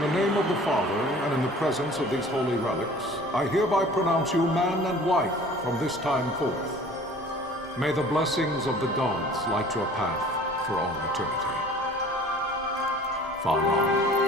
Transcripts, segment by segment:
In the name of the Father, and in the presence of these holy relics, I hereby pronounce you man and wife from this time forth. May the blessings of the gods light your path for all eternity. Vaan.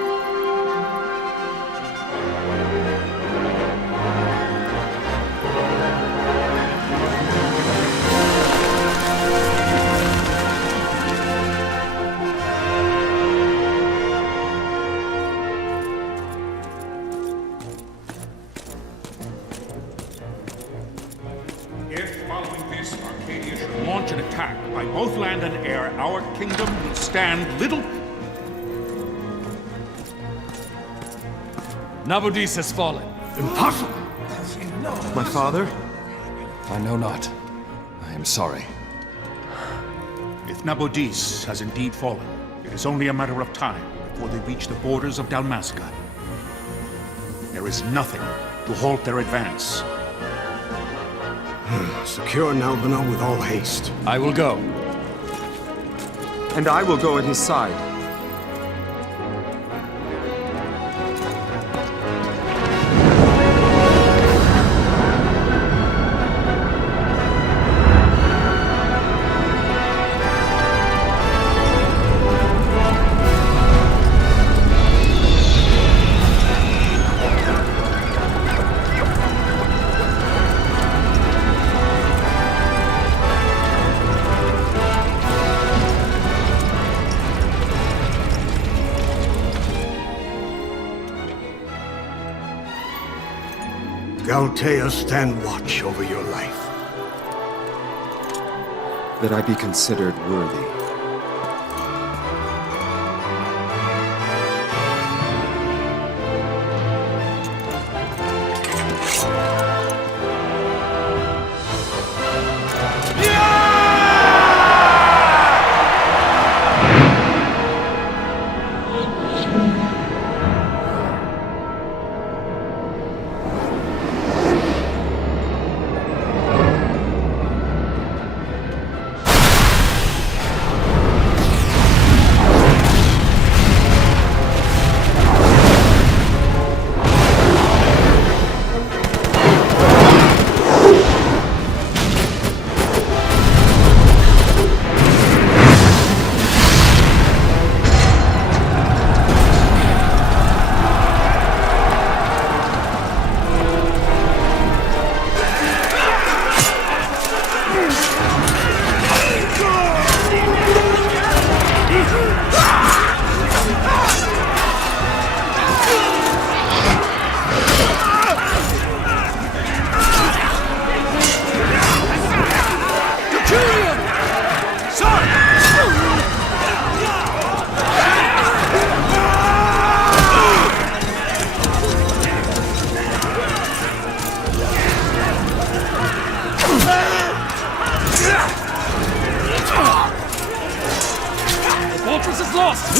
By both land and air, our kingdom will stand little... Nabudis has fallen. Impossible! My father? I know not. I am sorry. If Nabudis has indeed fallen, it is only a matter of time before they reach the borders of Dalmasca. There is nothing to halt their advance. Secure Nalbina with all haste. I will go. And I will go at his side. Galtea, stand watch over your life. That I be considered worthy.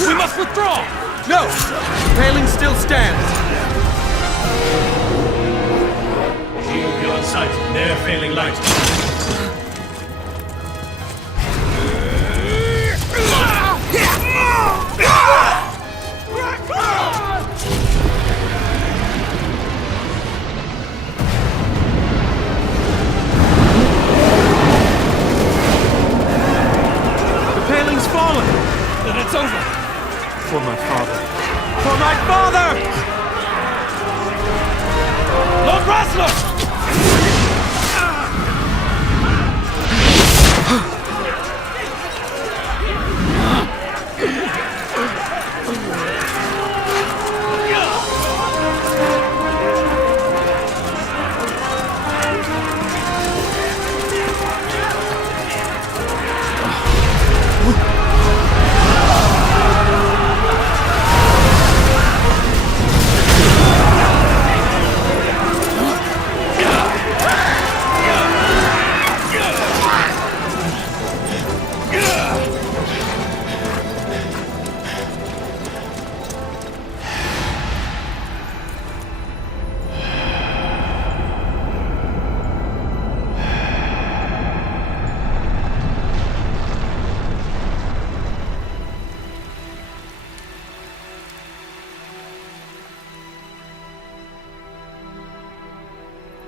We must withdraw! No! The paling still stands! Shield beyond sight, ne'er failing light. The paling's fallen! Then it's over! For my father. For my father! Lord Rasler!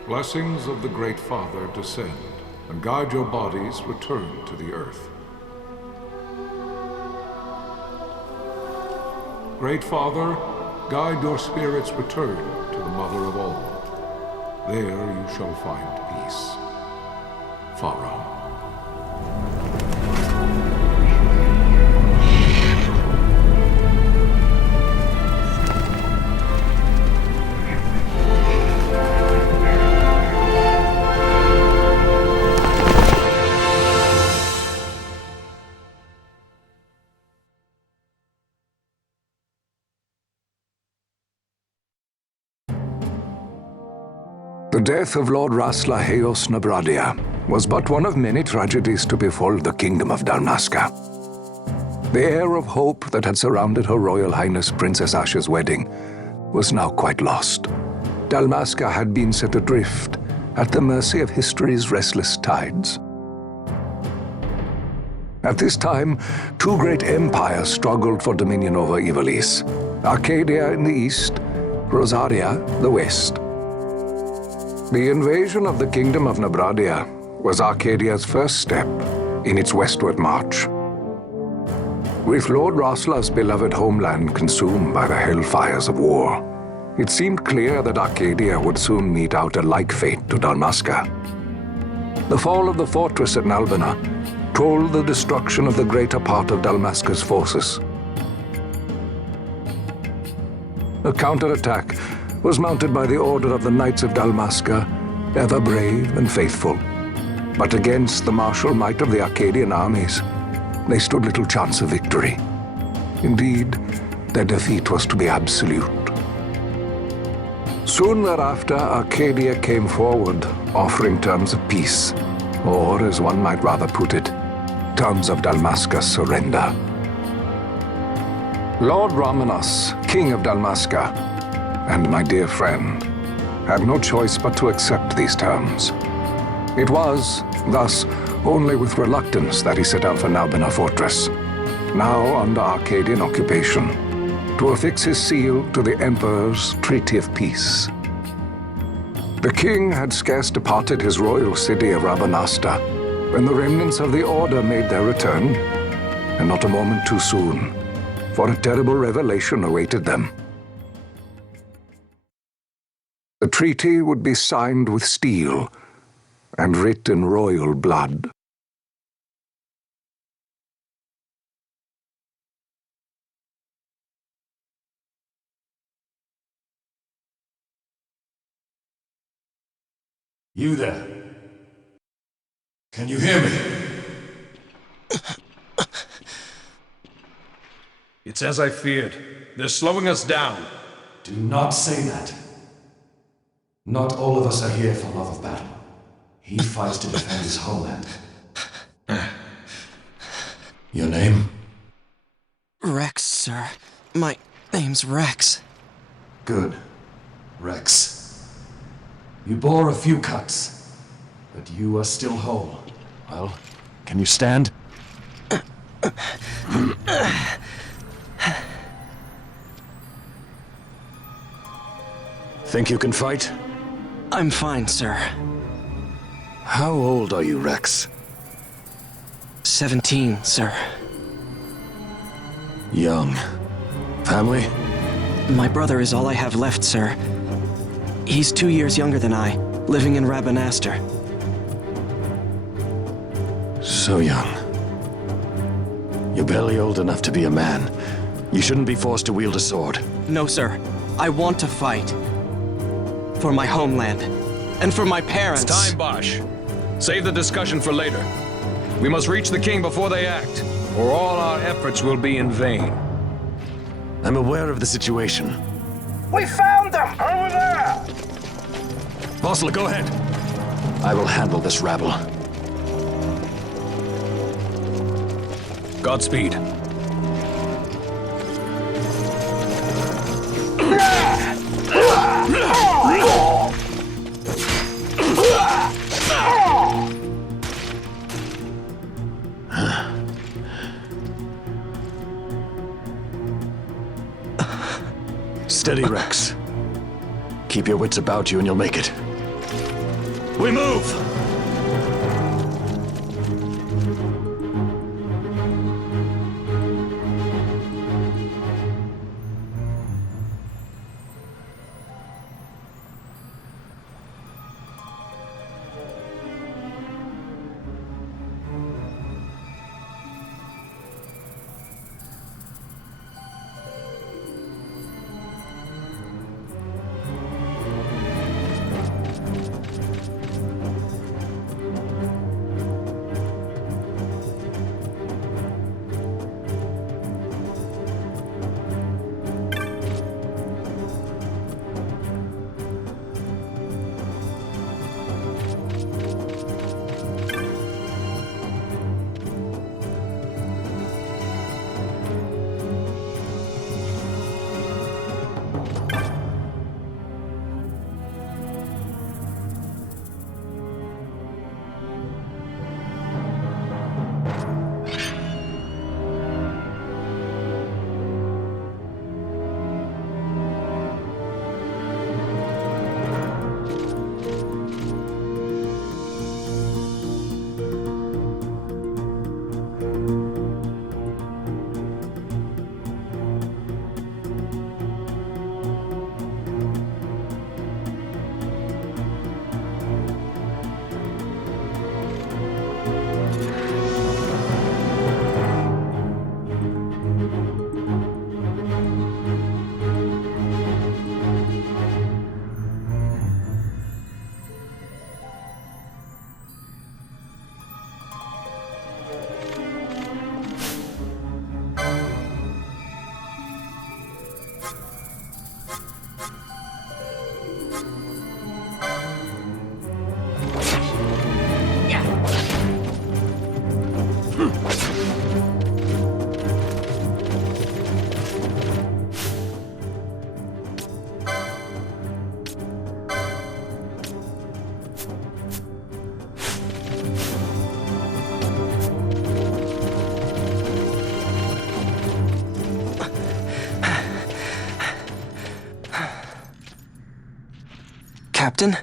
blessings of the Great Father descend, and guide your bodies return to the earth. Great Father, guide your spirits return to the Mother of all. There you shall find peace. Pharaoh. The death of Lord Rasla Heos Nabradia was but one of many tragedies to befall the kingdom of Dalmasca. The air of hope that had surrounded Her Royal Highness Princess Ashe's wedding was now quite lost. Dalmasca had been set adrift at the mercy of history's restless tides. At this time, two great empires struggled for dominion over Ivalice: Arcadia in the east, Rosaria the west. The invasion of the Kingdom of Nabradia was Arcadia's first step in its westward march. With Lord Rasla's beloved homeland consumed by the hellfires of war, it seemed clear that Arcadia would soon mete out a like fate to Dalmasca. The fall of the fortress at Nalbina told the destruction of the greater part of Dalmasca's forces. A counterattack was mounted by the order of the Knights of Dalmasca, ever brave and faithful. But against the martial might of the Arcadian armies, they stood little chance of victory. Indeed, their defeat was to be absolute. Soon thereafter, Arcadia came forward, offering terms of peace, or, as one might rather put it, terms of Dalmasca's surrender. Lord Ramanas, King of Dalmasca, and my dear friend, had no choice but to accept these terms. It was, thus, only with reluctance that he set out for Nalbina Fortress, now under Arcadian occupation, to affix his seal to the Emperor's Treaty of Peace. The king had scarce departed his royal city of Rabanasta when the remnants of the Order made their return, and not a moment too soon, for a terrible revelation awaited them. The treaty would be signed with steel and writ in royal blood. You there? Can you hear me? It's as I feared. They're slowing us down. Do not say that. Not all of us are here for love of battle. He fights to defend his homeland. Your name? Rex, sir. My name's Rex. Good. Rex. You bore a few cuts, but you are still whole. Well, can you stand? Think you can fight? I'm fine, sir. How old are you, Rex? 17, sir. Young. Family? My brother is all I have left, sir. He's 2 years younger than I, living in Rabanaster. So young. You're barely old enough to be a man. You shouldn't be forced to wield a sword. No, sir. I want to fight. For my homeland. And for my parents. It's time, Bosch. Save the discussion for later. We must reach the king before they act, or all our efforts will be in vain. I'm aware of the situation. We found them! Over there! Bossler, go ahead. I will handle this rabble. Godspeed. Steady, Rex. Keep your wits about you and you'll make it. We move! Captain?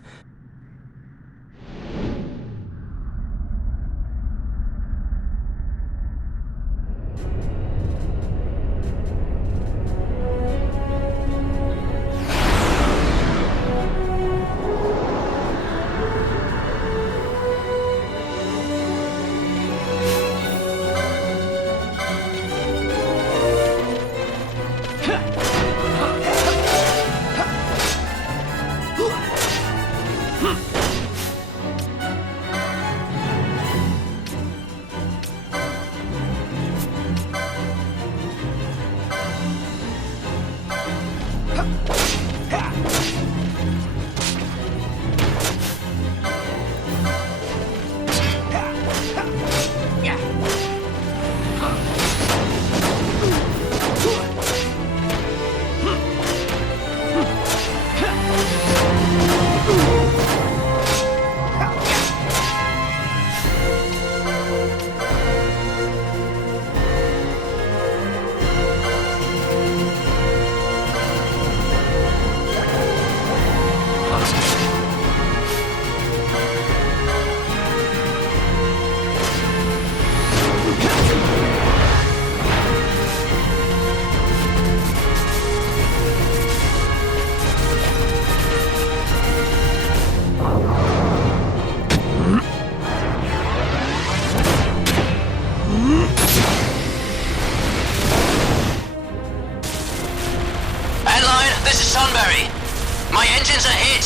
My engines are hit.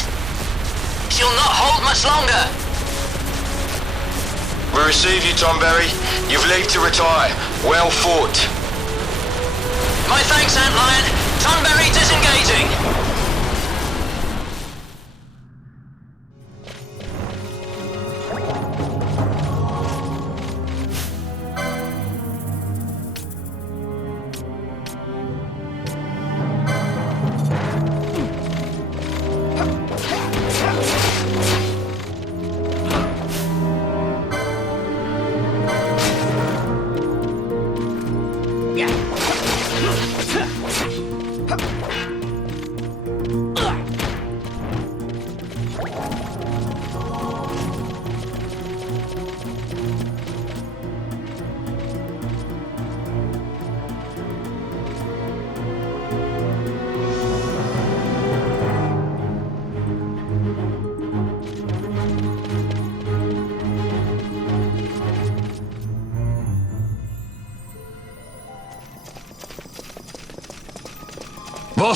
She'll not hold much longer. We receive you, Tomberry. You've leave to retire. Well fought. My thanks, Antlion. Tonberry disengaging.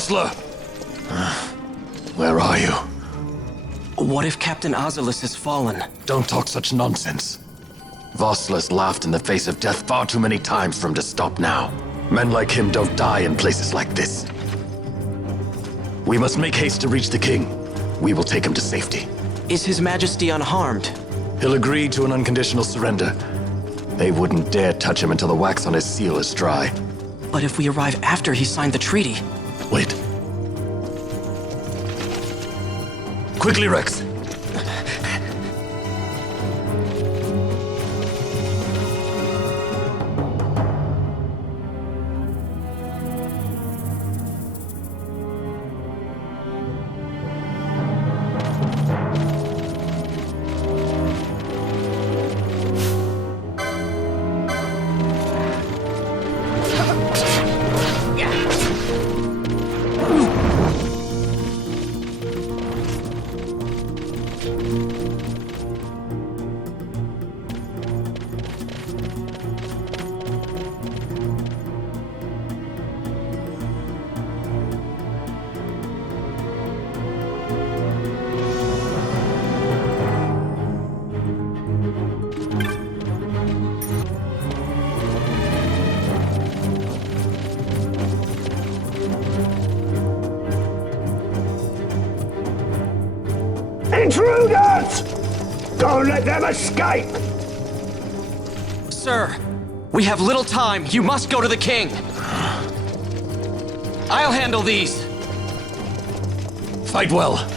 Vossler! Where are you? What if Captain Azalis has fallen? Don't talk such nonsense. Vossler's laughed in the face of death far too many times for him to stop now. Men like him don't die in places like this. We must make haste to reach the king. We will take him to safety. Is His Majesty unharmed? He'll agree to an unconditional surrender. They wouldn't dare touch him until the wax on his seal is dry. But if we arrive after he signed the treaty... Wait. Quickly, Rex. Intruders! Don't let them escape! Sir, we have little time. You must go to the king. I'll handle these. Fight well.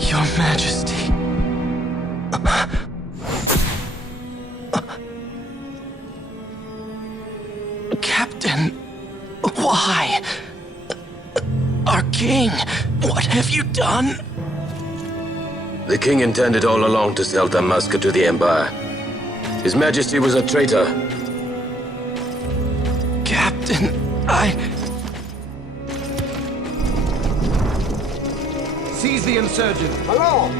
Your Majesty. Captain, why? Our king, what have you done? The king intended all along to sell Damaska to the Empire. His Majesty was a traitor. Captain, Seize the insurgent! Hello!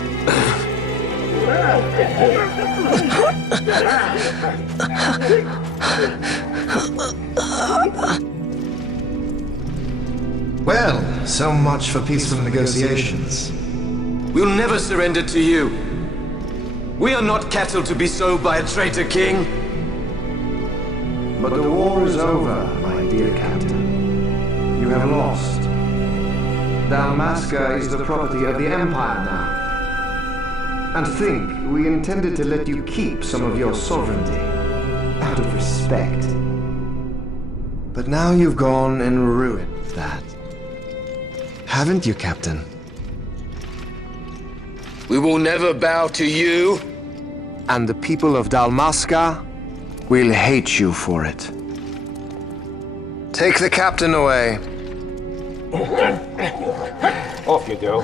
Well, so much for peaceful negotiations. We'll never surrender to you. We are not cattle to be sold by a traitor king. But the war is over, my dear captain. You have lost. Dalmasca is the property of the Empire now. And think, we intended to let you keep some of your sovereignty, out of respect. But now you've gone and ruined that. Haven't you, Captain? We will never bow to you. And the people of Dalmasca will hate you for it. Take the captain away. Off you go.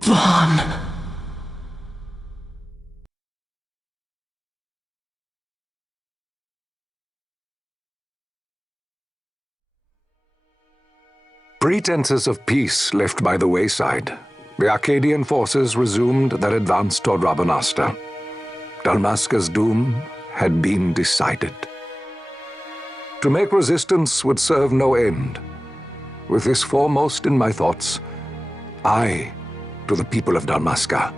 Vaan. Pretenses of peace left by the wayside, the Arcadian forces resumed their advance toward Rabanasta. Dalmasca's doom had been decided. To make resistance would serve no end. With this foremost in my thoughts, I to the people of Dalmasca.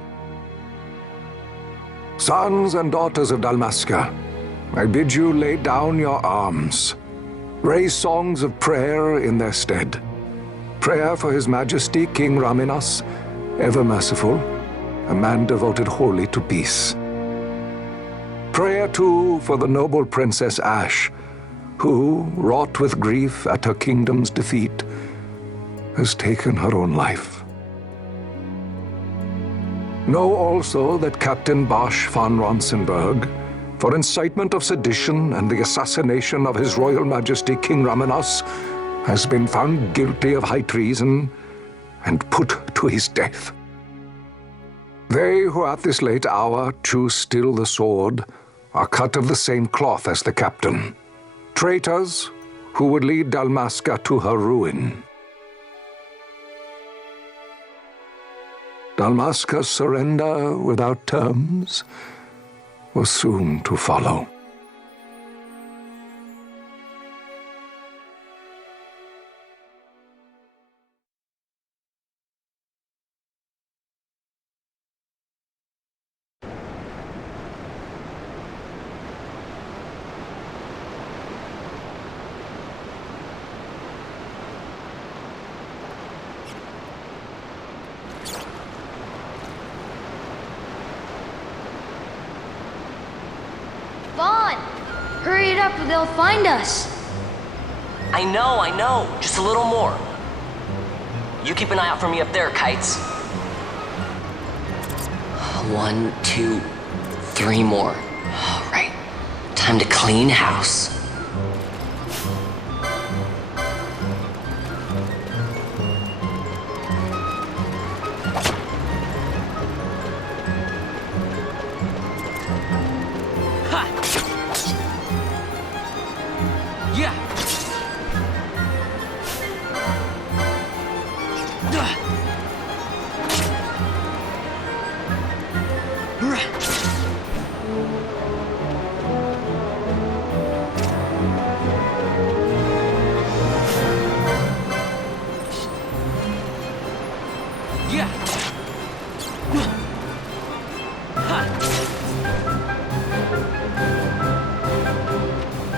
Sons and daughters of Dalmasca, I bid you lay down your arms. Raise songs of prayer in their stead. Prayer for His Majesty King Raminas, ever merciful, a man devoted wholly to peace. Prayer, too, for the noble Princess Ashe, who, wrought with grief at her kingdom's defeat, has taken her own life. Know also that Captain Bosch von Ronsenberg, for incitement of sedition and the assassination of His Royal Majesty King Raminas, has been found guilty of high treason and put to his death. They who at this late hour choose still the sword are cut of the same cloth as the captain, traitors who would lead Dalmasca to her ruin. Dalmasca's surrender without terms was soon to follow. Vaan! Hurry it up or they'll find us! I know. Just a little more. You keep an eye out for me up there, Kites. 1, 2, 3 more. All right. Time to clean house.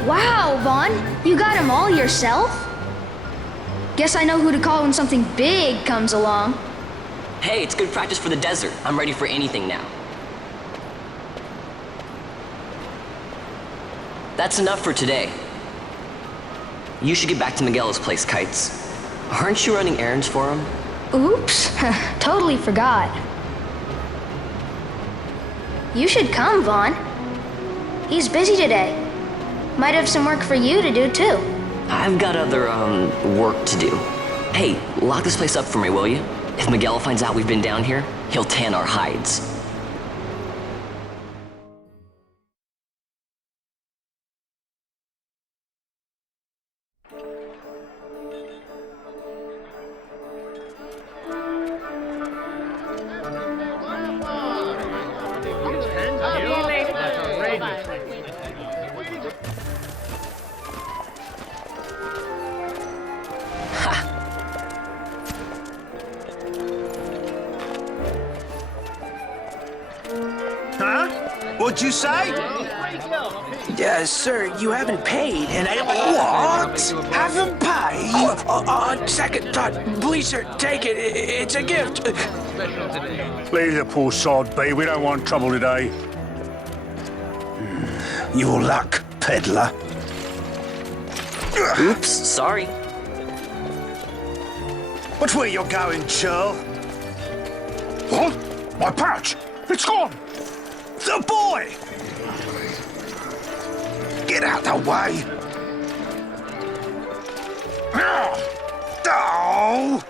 Wow, Vaan! You got him all yourself? Guess I know who to call when something big comes along. Hey, it's good practice for the desert. I'm ready for anything now. That's enough for today. You should get back to Miguel's place, Kites. Aren't you running errands for him? Oops, totally forgot. You should come, Vaan. He's busy today. Might have some work for you to do, too. I've got other, work to do. Hey, lock this place up for me, will you? If Miguel finds out we've been down here, he'll tan our hides. What'd you say? Sir, you haven't paid, and I... What? Haven't paid? On second thought, please, sir, take it. It's a gift. Leave the poor sod be. We don't want trouble today. Your luck, peddler. Oops, sorry. Watch where you're going, churl. What? My pouch! It's gone! The boy! Get out the way! Oh!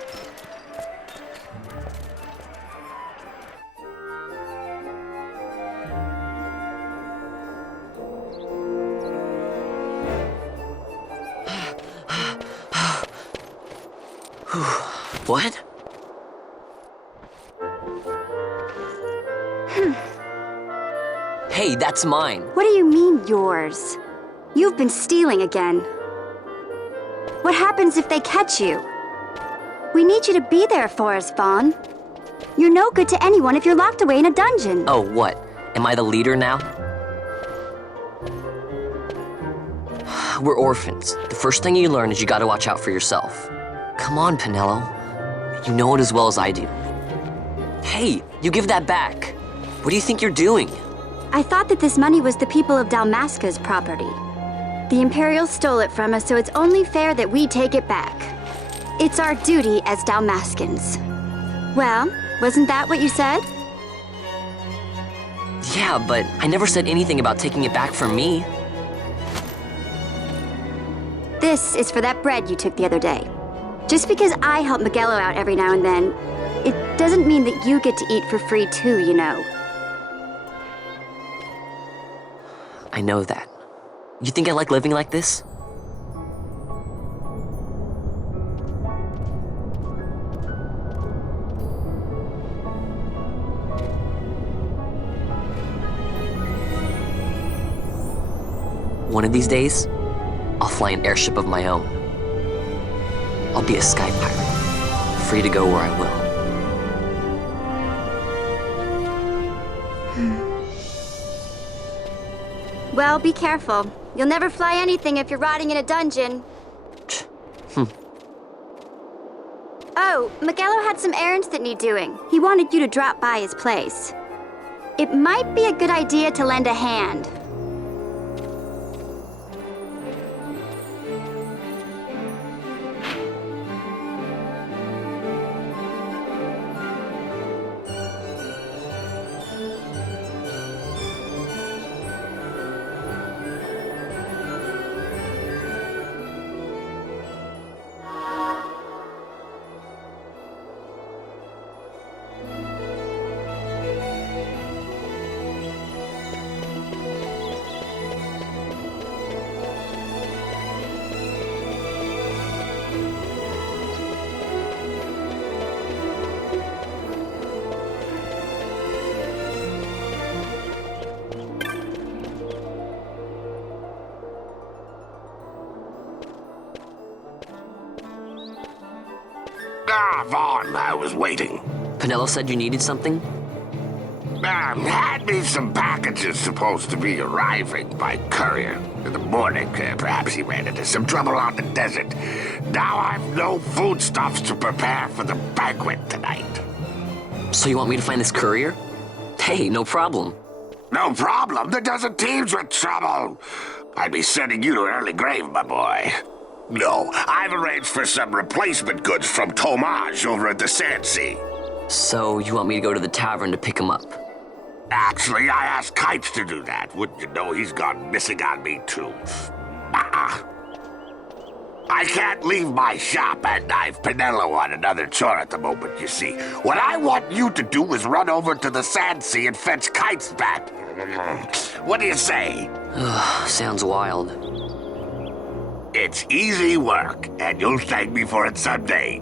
What? Hey, that's mine. What do you mean, yours? You've been stealing again. What happens if they catch you? We need you to be there for us, Vaan. You're no good to anyone if you're locked away in a dungeon. Oh, what? Am I the leader now? We're orphans. The first thing you learn is you gotta watch out for yourself. Come on, Pennelo. You know it as well as I do. Hey, you give that back. What do you think you're doing? I thought that this money was the people of Dalmasca's property. The Imperials stole it from us, so it's only fair that we take it back. It's our duty as Dalmascans. Well, wasn't that what you said? Yeah, but I never said anything about taking it back from me. This is for that bread you took the other day. Just because I help Miguelo out every now and then, it doesn't mean that you get to eat for free too, you know. I know that. You think I like living like this? One of these days, I'll fly an airship of my own. I'll be a sky pirate, free to go where I will. Well, be careful. You'll never fly anything if you're rotting in a dungeon. Oh, Miguelo had some errands that need doing. He wanted you to drop by his place. It might be a good idea to lend a hand. Ah, Vaan, I was waiting. Pennelo said you needed something? Had me some packages supposed to be arriving by courier in the morning. Perhaps he ran into some trouble on the desert. Now I've no foodstuffs to prepare for the banquet tonight. So you want me to find this courier? Hey, no problem. No problem. The desert teems with trouble. I'd be sending you to an early grave, my boy. No, I've arranged for some replacement goods from Tomage over at the Sand Sea. So you want me to go to the tavern to pick him up? Actually, I asked Kites to do that. Wouldn't you know he's gone missing on me, too? I can't leave my shop, and I've Pennelo on another chore at the moment, you see. What I want you to do is run over to the Sand Sea and fetch Kites back. What do you say? Sounds wild. It's easy work, and you'll thank me for it someday.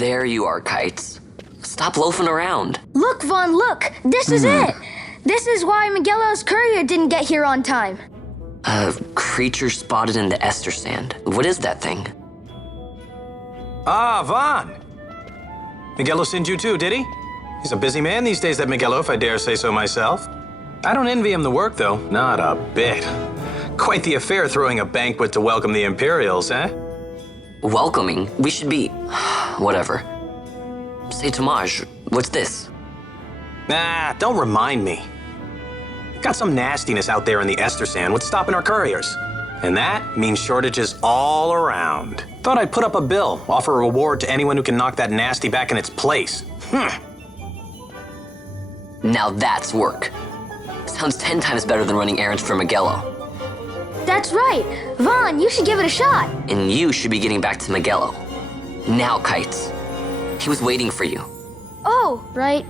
There you are, Kites. Stop loafing around. Look, Vaan, look! This is it! This is why Miguelo's courier didn't get here on time. A creature spotted in the Ester Sand. What is that thing? Ah, Vaan! Miguelo sent you too, did he? He's a busy man these days, that Miguelo, if I dare say so myself. I don't envy him the work, though. Not a bit. Quite the affair throwing a banquet to welcome the Imperials, eh? Welcoming? We should be... whatever. Say, Tomaj, what's this? Nah, don't remind me. Got some nastiness out there in the Ester Sand. What's stopping our couriers? And that means shortages all around. Thought I'd put up a bill, offer a reward to anyone who can knock that nasty back in its place. Now that's work. Sounds 10 times better than running errands for Miguelo. That's right! Vaan, you should give it a shot! And you should be getting back to Miguelo. Now, Kites. He was waiting for you. Oh, right.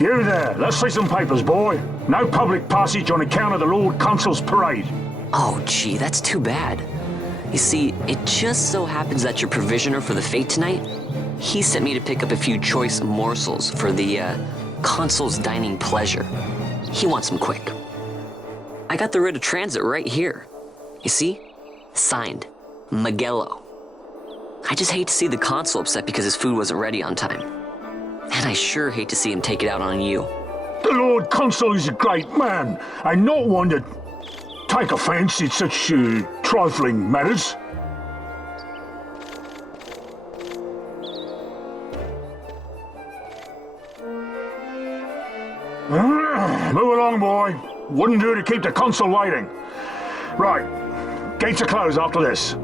You there, let's see some papers, boy. No public passage on account of the Lord Consul's parade. Oh, gee, that's too bad. You see, it just so happens that your provisioner for the fete tonight, he sent me to pick up a few choice morsels for the, Consul's dining pleasure. He wants them quick. I got the writ of transit right here. You see? Signed, Miguelo. I just hate to see the Consul upset because his food wasn't ready on time. And I sure hate to see him take it out on you. The Lord Consul is a great man, and not one to take offense in such trifling matters. Move along, boy. Wouldn't do to keep the Consul waiting. Right, gates are closed after this.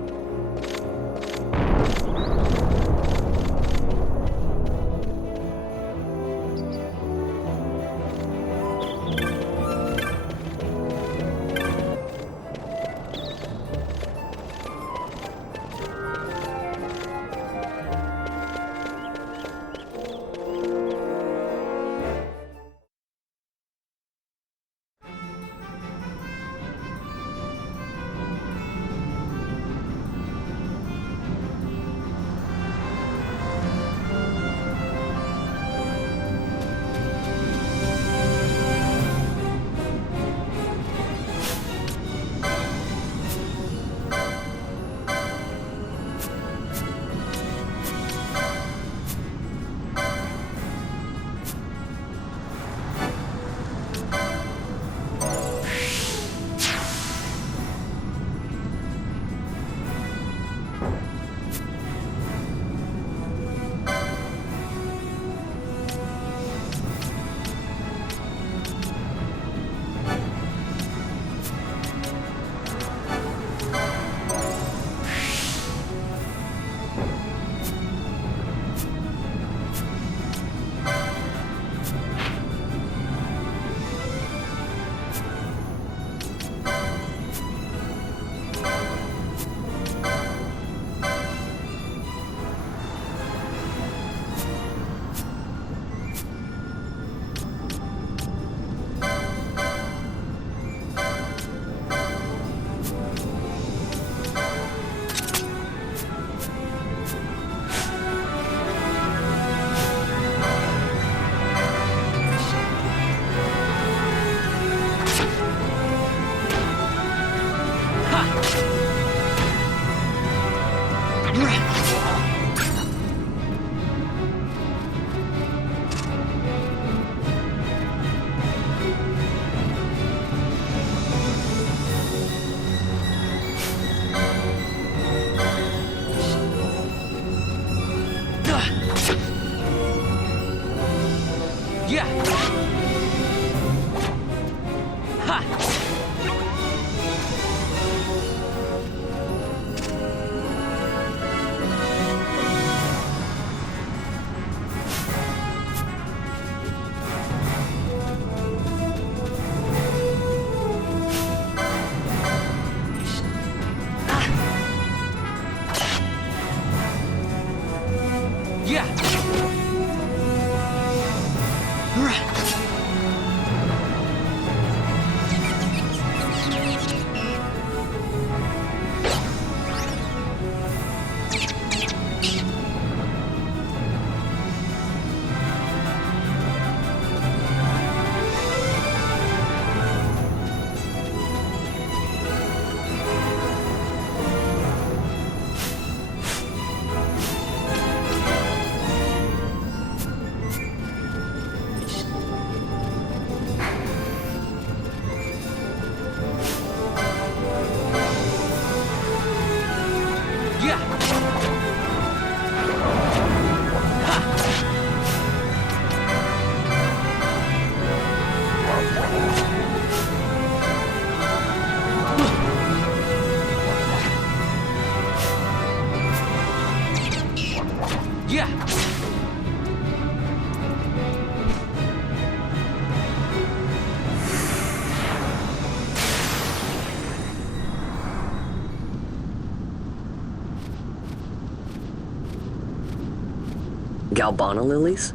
Galbana lilies?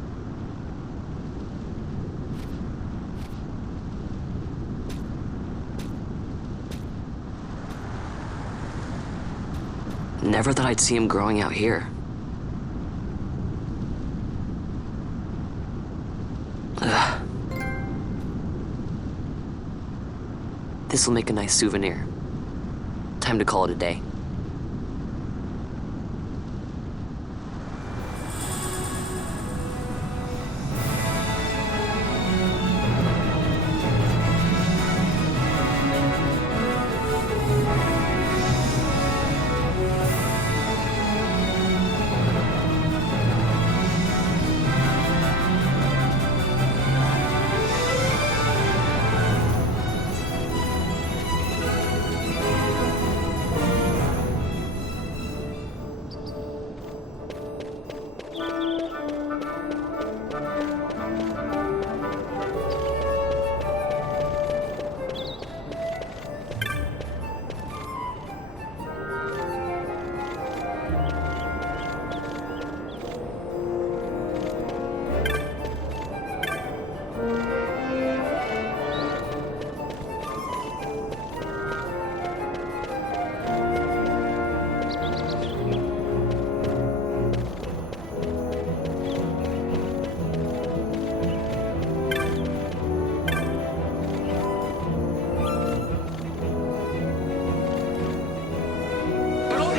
Never thought I'd see him growing out here. Ugh. This'll make a nice souvenir. Time to call it a day.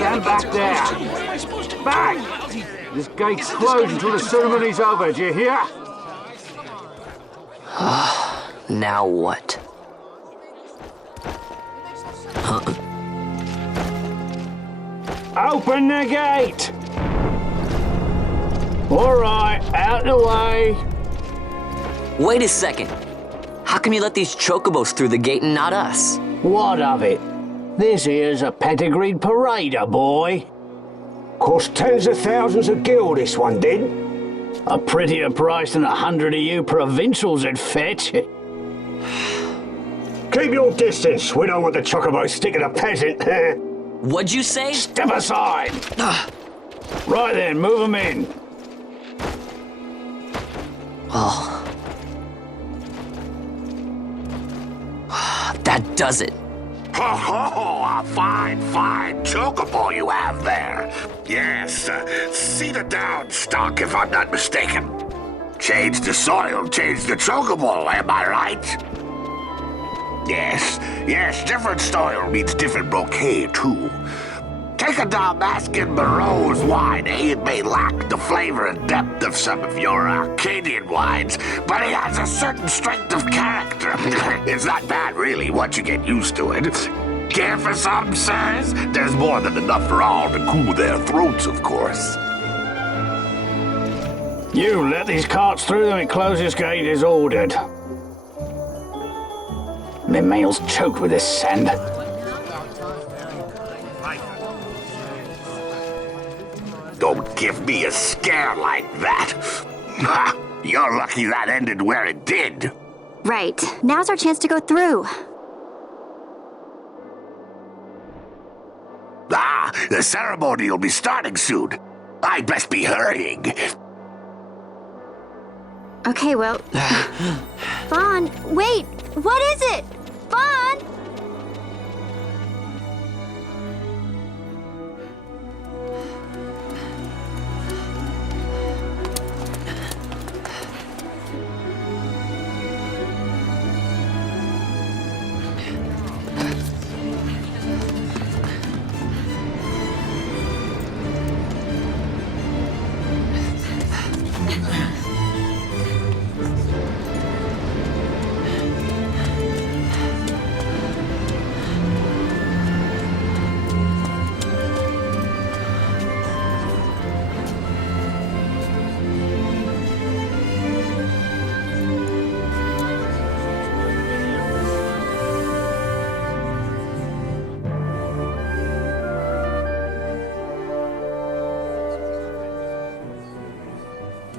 Stand back there! Back! This gate's closed until the ceremony's over, do you hear? Now what? Open the gate! Alright, out the way. Wait a second. How come you let these chocobos through the gate and not us? What of it? This here's a pedigreed parader, boy. Cost tens of thousands of gil, this one did. A prettier price than 100 of you provincials would fetch. Keep your distance. We don't want the chocobo sticking a peasant. What'd you say? Step aside. Right then, move them in. Well... that does it. Ho ho! A fine chocobo you have there. Yes, cedar down stock if I'm not mistaken. Change the soil, change the chocobo, am I right? Yes, different soil means different bouquet too. Take a Dalmascan Barreau's wine, it may lack the flavor and depth of some of your Arcadian wines, but it has a certain strength of character. It's not bad, really, once you get used to it. Care for some, sirs? There's more than enough for all to cool their throats, of course. You let these carts through and close this gate as ordered. My mouth's choked with this sand. Don't give me a scare like that. Ha! You're lucky that ended where it did. Right. Now's our chance to go through. Ah, the ceremony will be starting soon. I'd best be hurrying. Okay, well... Vaan, wait! What is it? Vaan!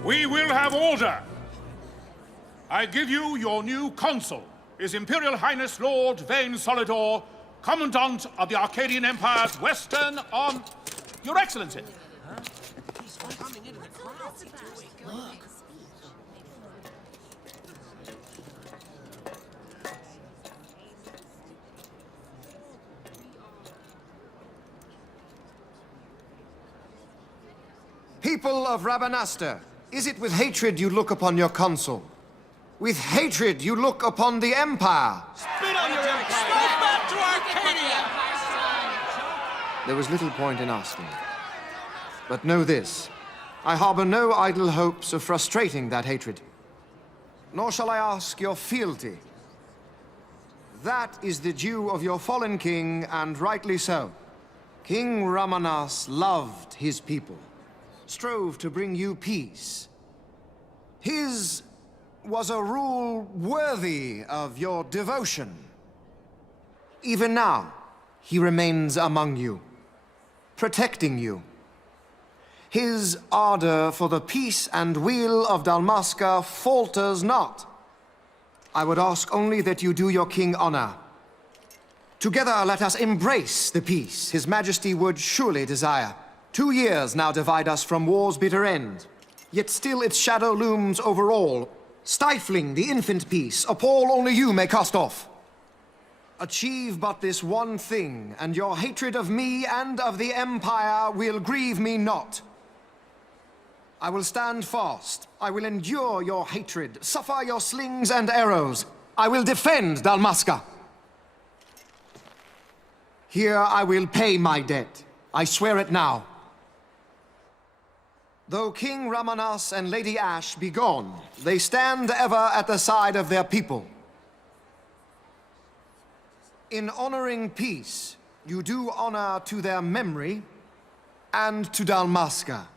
We will have order. I give you your new consul, His Imperial Highness Lord Vaan Solidor, Commandant of the Arcadian Empire's Western on... Your Excellency. People of Rabanaster, is it with hatred you look upon your consul? With hatred you look upon the Empire? Spit on your empire! Go back to Arcadia! There was little point in asking. But know this, I harbor no idle hopes of frustrating that hatred. Nor shall I ask your fealty. That is the due of your fallen king, and rightly so. King Ramanas loved his people, strove to bring you peace. His was a rule worthy of your devotion. Even now, he remains among you, protecting you. His ardor for the peace and weal of Dalmasca falters not. I would ask only that you do your king honor. Together let us embrace the peace His Majesty would surely desire. 2 years now divide us from war's bitter end, yet still its shadow looms over all, stifling the infant peace a pall only you may cast off. Achieve but this one thing, and your hatred of me and of the Empire will grieve me not. I will stand fast. I will endure your hatred, suffer your slings and arrows. I will defend Dalmasca. Here I will pay my debt. I swear it now. Though King Ramanas and Lady Ashe be gone, they stand ever at the side of their people. In honoring peace, you do honor to their memory and to Dalmasca.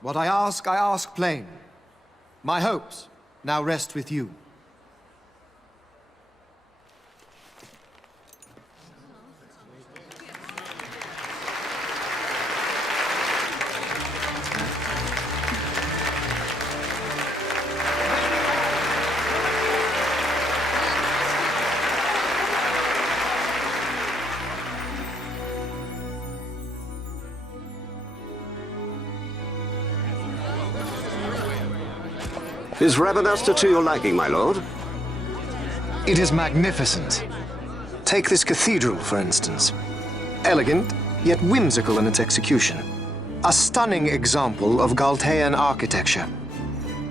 What I ask plain. My hopes now rest with you. Is Rabanaster to your liking, my lord? It is magnificent. Take this cathedral, for instance. Elegant, yet whimsical in its execution. A stunning example of Galtean architecture.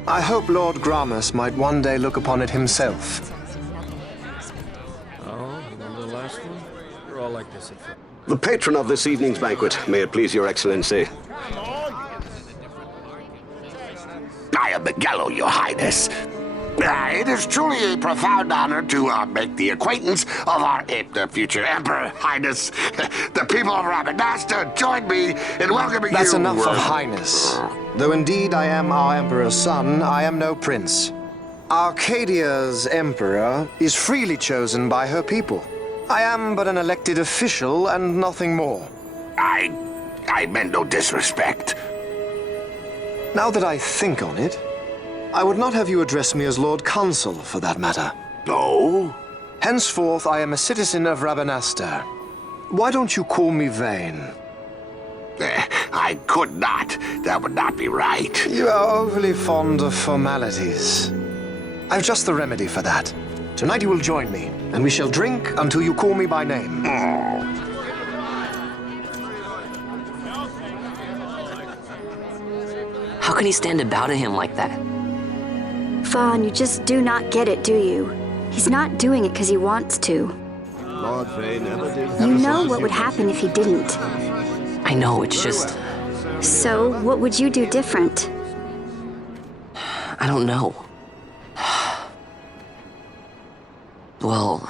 I hope Lord Gramus might one day look upon it himself. Oh, remember the last one? You're all like this at first. The patron of this evening's banquet, may it please your excellency. I am Pennelo, your highness. It is truly a profound honor to make the acquaintance of our future emperor, highness. The people of Rabanaster join me in welcoming you. That's enough of highness. Though indeed I am our emperor's son, I am no prince. Arcadia's emperor is freely chosen by her people. I am but an elected official and nothing more. I meant no disrespect. Now that I think on it, I would not have you address me as Lord Consul, for that matter. No? Henceforth, I am a citizen of Rabanastre. Why don't you call me Vaan? I could not. That would not be right. You are overly fond of formalities. I've just the remedy for that. Tonight you will join me, and we shall drink until you call me by name. How can he stand about him like that? Vaan, you just do not get it, do you? He's not doing it because he wants to. Lord Vaan never did. You know what would happen if he didn't. I know, it's just... So, what would you do different? I don't know. Well...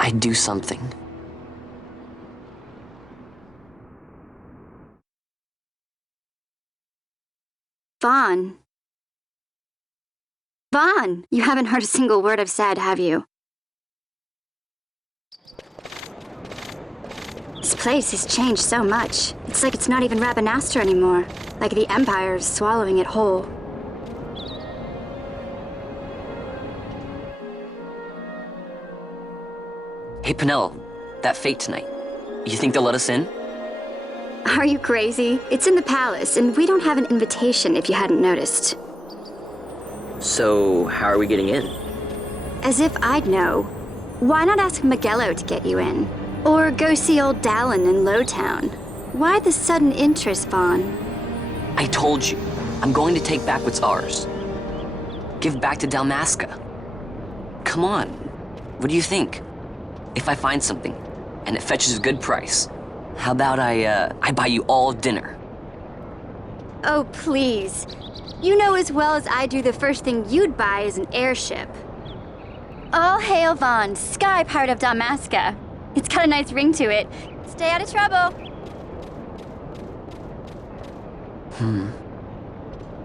I'd do something. Vaan. Vaan! You haven't heard a single word I've said, have you? This place has changed so much. It's like it's not even Rabanastre anymore. Like the Empire is swallowing it whole. Hey, Pennelo, that fete tonight. You think they'll let us in? Are you crazy? It's in the palace, and we don't have an invitation if you hadn't noticed. So, how are we getting in? As if I'd know. Why not ask Miguelo to get you in? Or go see old Dallin in Lowtown? Why the sudden interest, Vaan? I told you, I'm going to take back what's ours. Give back to Dalmasca. Come on, what do you think? If I find something, and it fetches a good price, how about I buy you all dinner? Oh, please. You know as well as I do the first thing you'd buy is an airship. All hail Vaan, sky pirate of Dalmasca. It's got a nice ring to it. Stay out of trouble.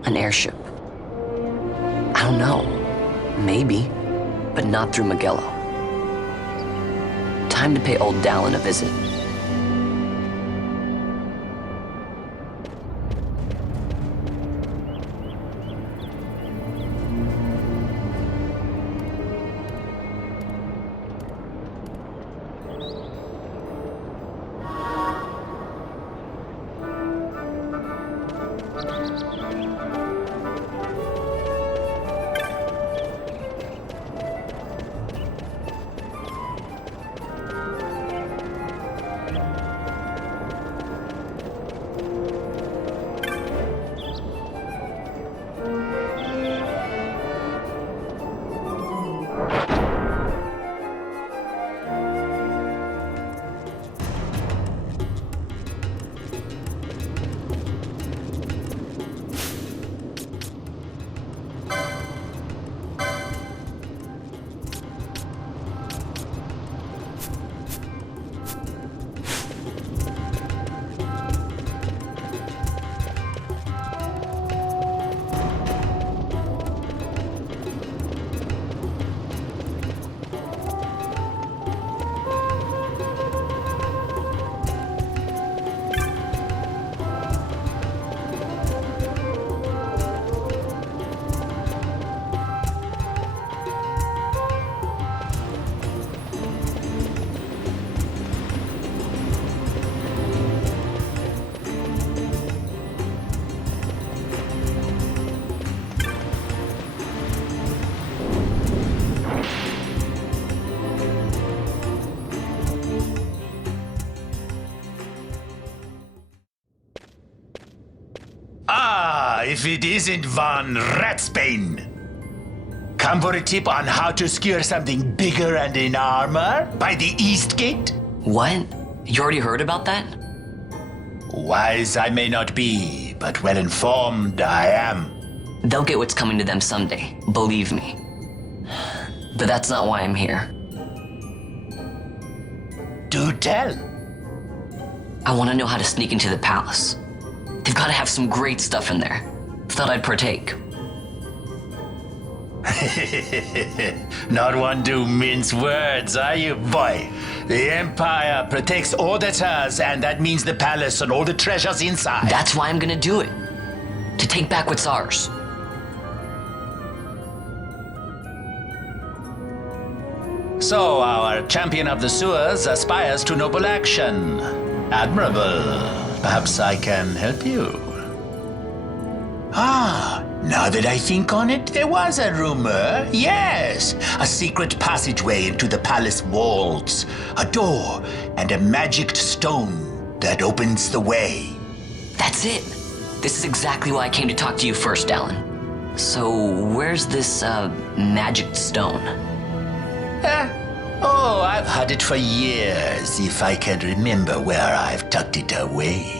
An airship. I don't know. Maybe, but not through Miguelo. Time to pay old Dallin a visit. If it isn't Vaan Ratsbane. Come for a tip on how to secure something bigger and in armor by the East Gate? What? You already heard about that? Wise I may not be, but well informed I am. They'll get what's coming to them someday, believe me. But that's not why I'm here. Do tell. I want to know how to sneak into the palace. They've got to have some great stuff in there. Thought I'd partake. Not one to mince words, are you, boy? The Empire protects all that's ours, and that means the palace and all the treasures inside. That's why I'm gonna do it. To take back what's ours. So, our champion of the sewers aspires to noble action. Admirable. Perhaps I can help you. Now that I think on it, there was a rumor. Yes, a secret passageway into the palace walls, a door, and a magic stone that opens the way. That's it. This is exactly why I came to talk to you first, Alan. So, where's this, magic stone? Oh, I've had it for years, if I can remember where I've tucked it away.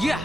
Yeah.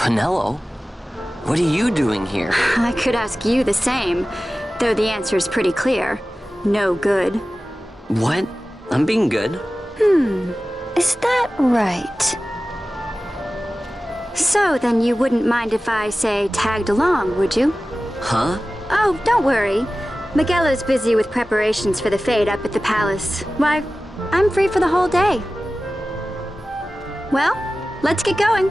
Pennelo? What are you doing here? I could ask you the same, though the answer's pretty clear. No good. What? I'm being good. Is that right? So then you wouldn't mind if I, say, tagged along, would you? Huh? Oh, don't worry. Miguelo's busy with preparations for the fete up at the palace. Why, I'm free for the whole day. Well, let's get going.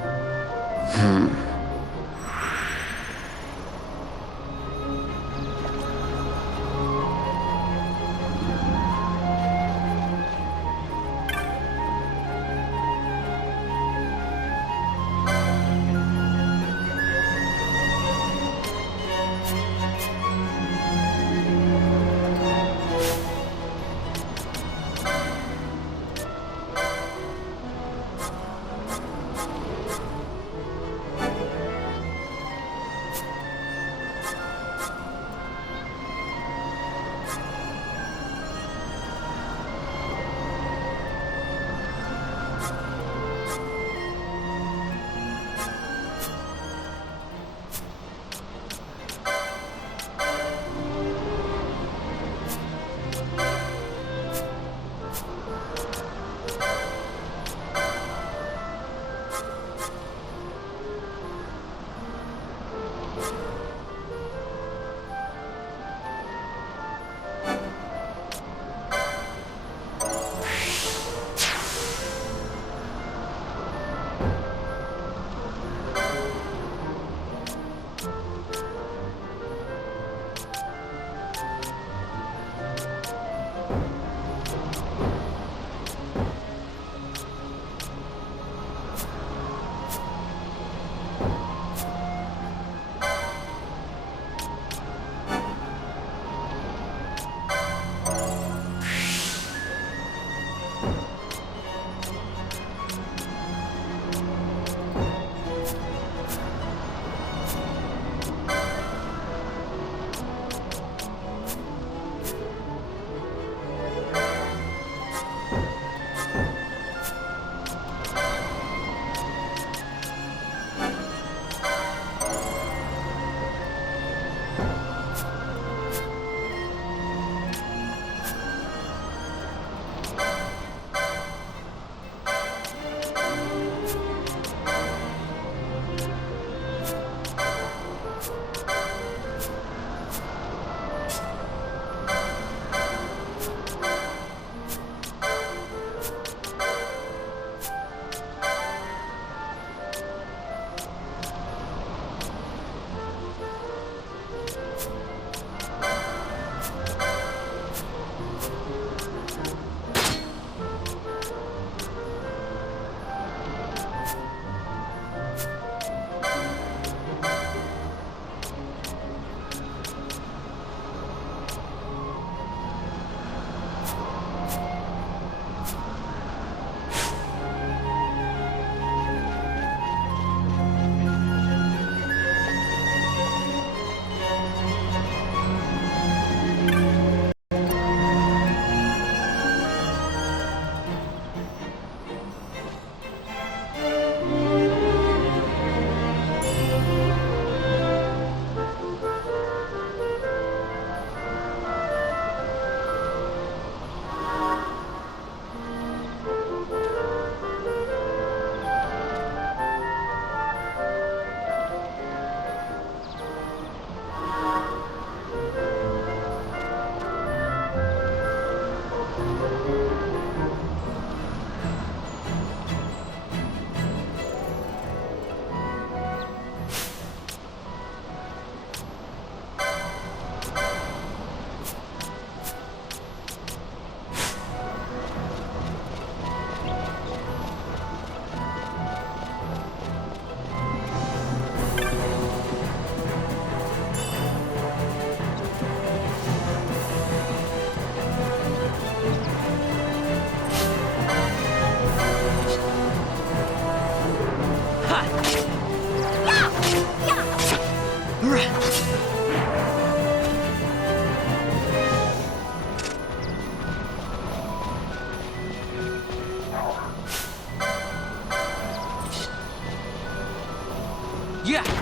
Yeah!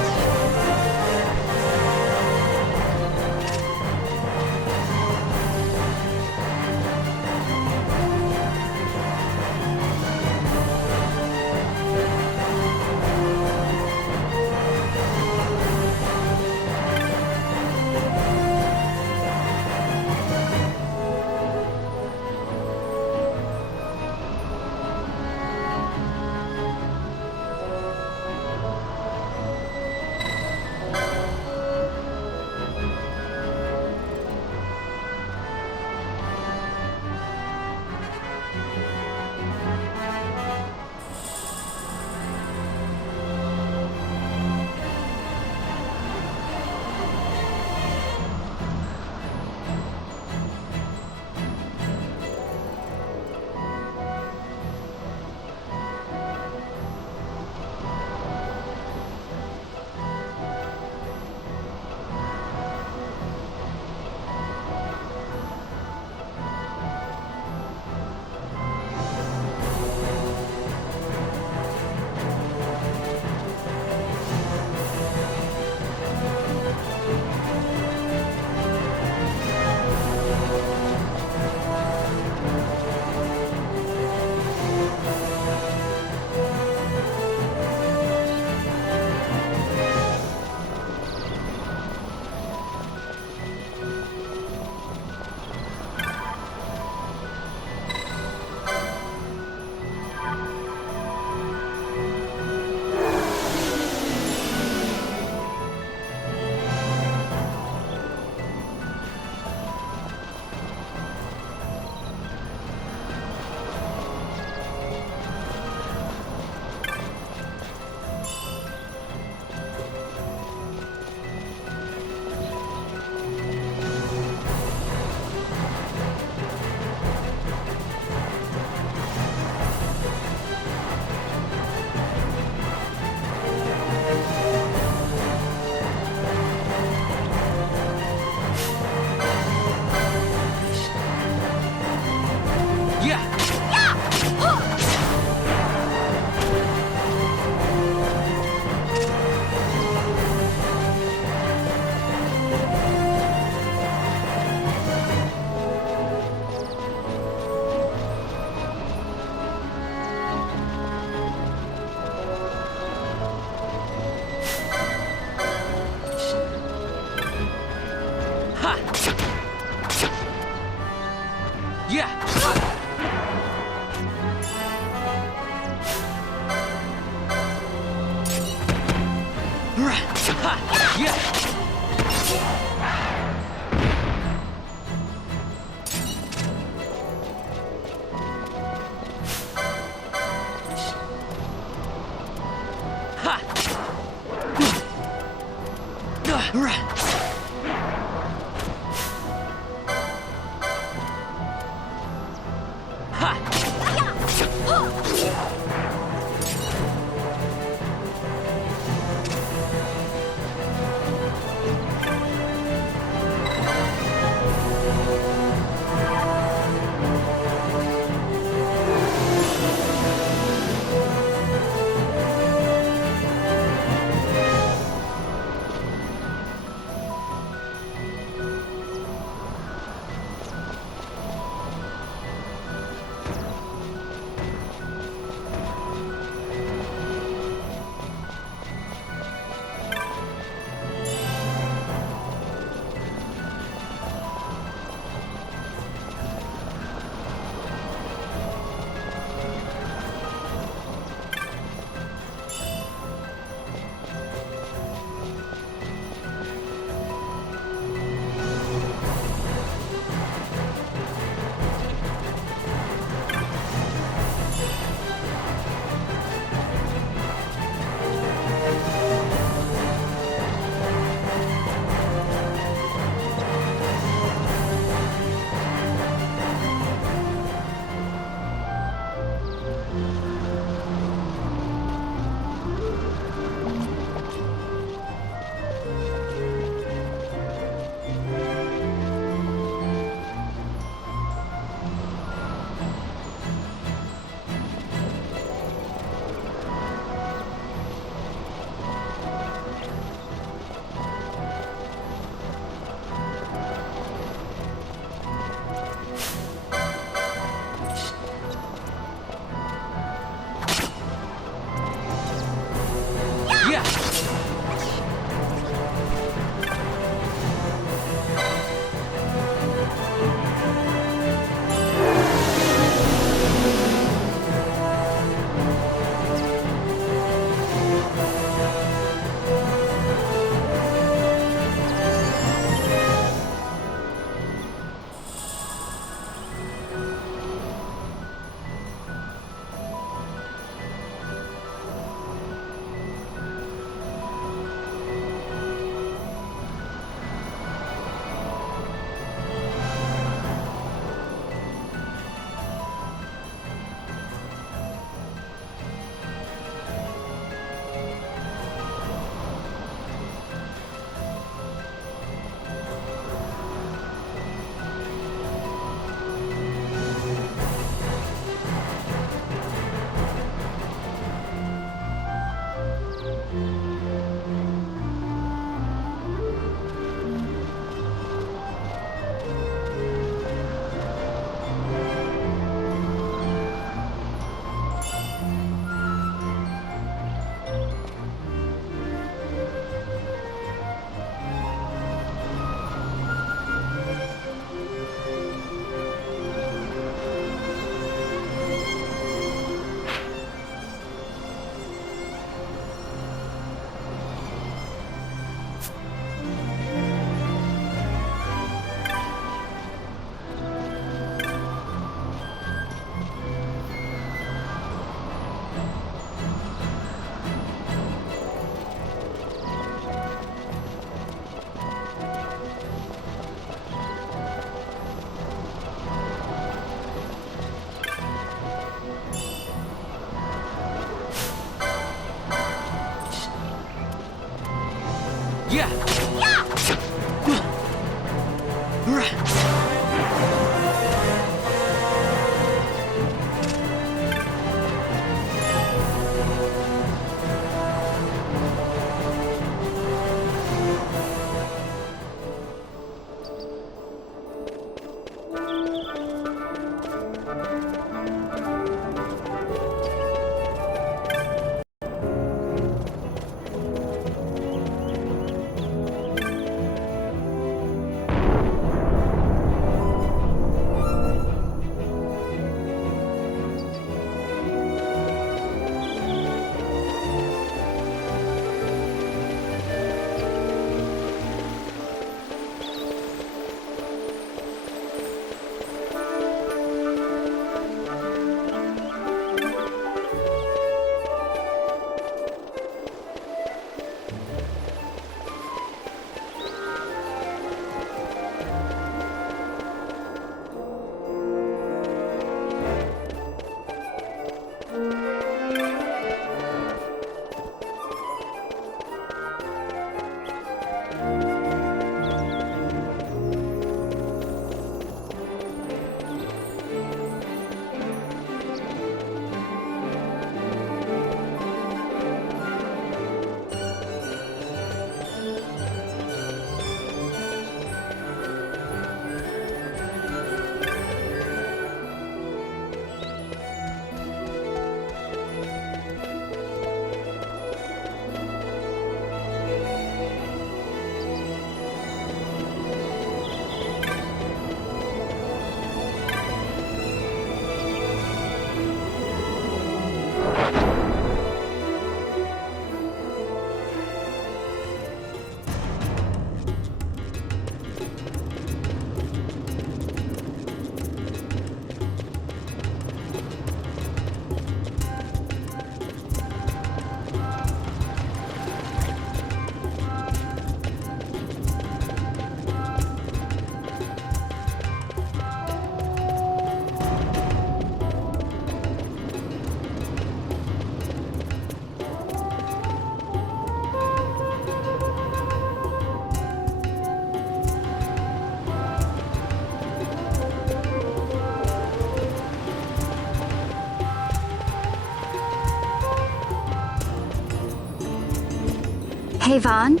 Hey, Vaan.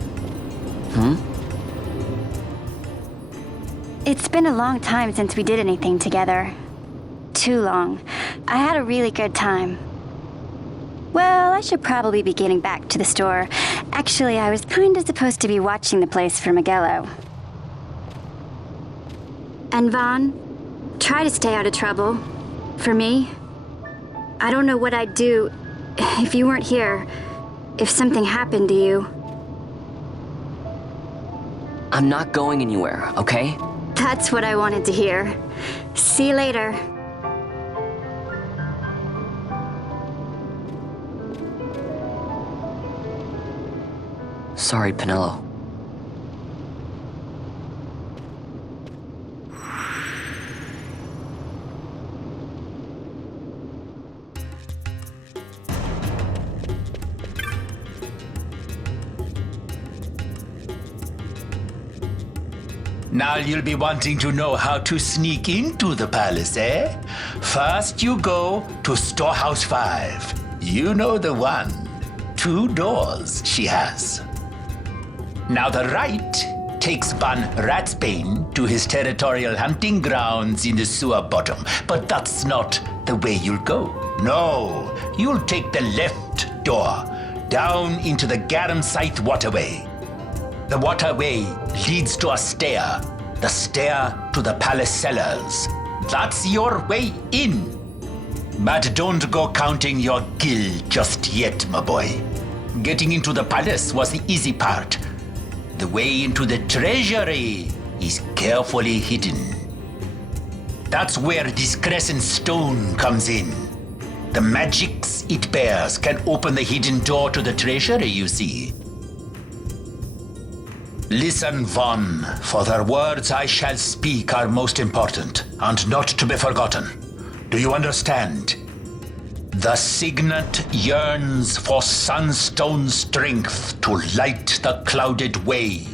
It's been a long time since we did anything together. Too long. I had a really good time. Well, I should probably be getting back to the store. Actually, I was kinda supposed to be watching the place for Miguelo. And Vaan, try to stay out of trouble. For me. I don't know what I'd do if you weren't here. If something happened to you. I'm not going anywhere, okay? That's what I wanted to hear. See you later. Sorry, Pennelo. Now you'll be wanting to know how to sneak into the palace, eh? First you go to Storehouse 5. You know the one. 2 doors she has. Now the right takes Van Ratsbane to his territorial hunting grounds in the sewer bottom. But that's not the way you'll go. No, you'll take the left door, down into the Garum Scythe waterway. The waterway leads to a stair. The stair to the palace cellars. That's your way in. But don't go counting your gil just yet, my boy. Getting into the palace was the easy part. The way into the treasury is carefully hidden. That's where this crescent stone comes in. The magics it bears can open the hidden door to the treasury, you see. Listen, Vaan, for the words I shall speak are most important, and not to be forgotten. Do you understand? The signet yearns for sunstone strength to light the clouded way.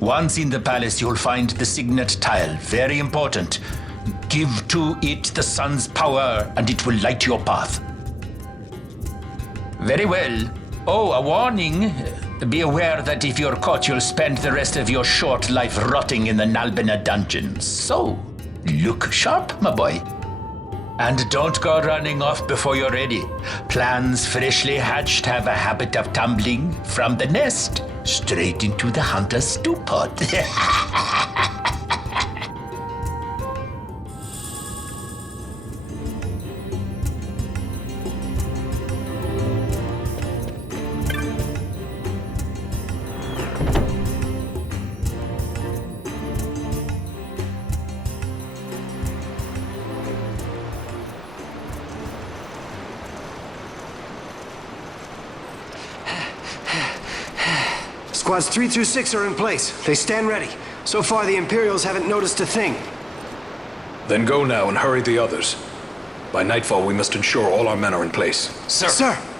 Once in the palace, you'll find the signet tile. Very important. Give to it the sun's power, and it will light your path. Very well. Oh, a warning. Be aware that if you're caught, you'll spend the rest of your short life rotting in the Nalbina dungeons. So, look sharp, my boy. And don't go running off before you're ready. Plans freshly hatched have a habit of tumbling from the nest straight into the hunter's stew pot. Squads 3 through 6 are in place. They stand ready. So far, the Imperials haven't noticed a thing. Then go now and hurry the others. By nightfall, we must ensure all our men are in place. Sir! Sir!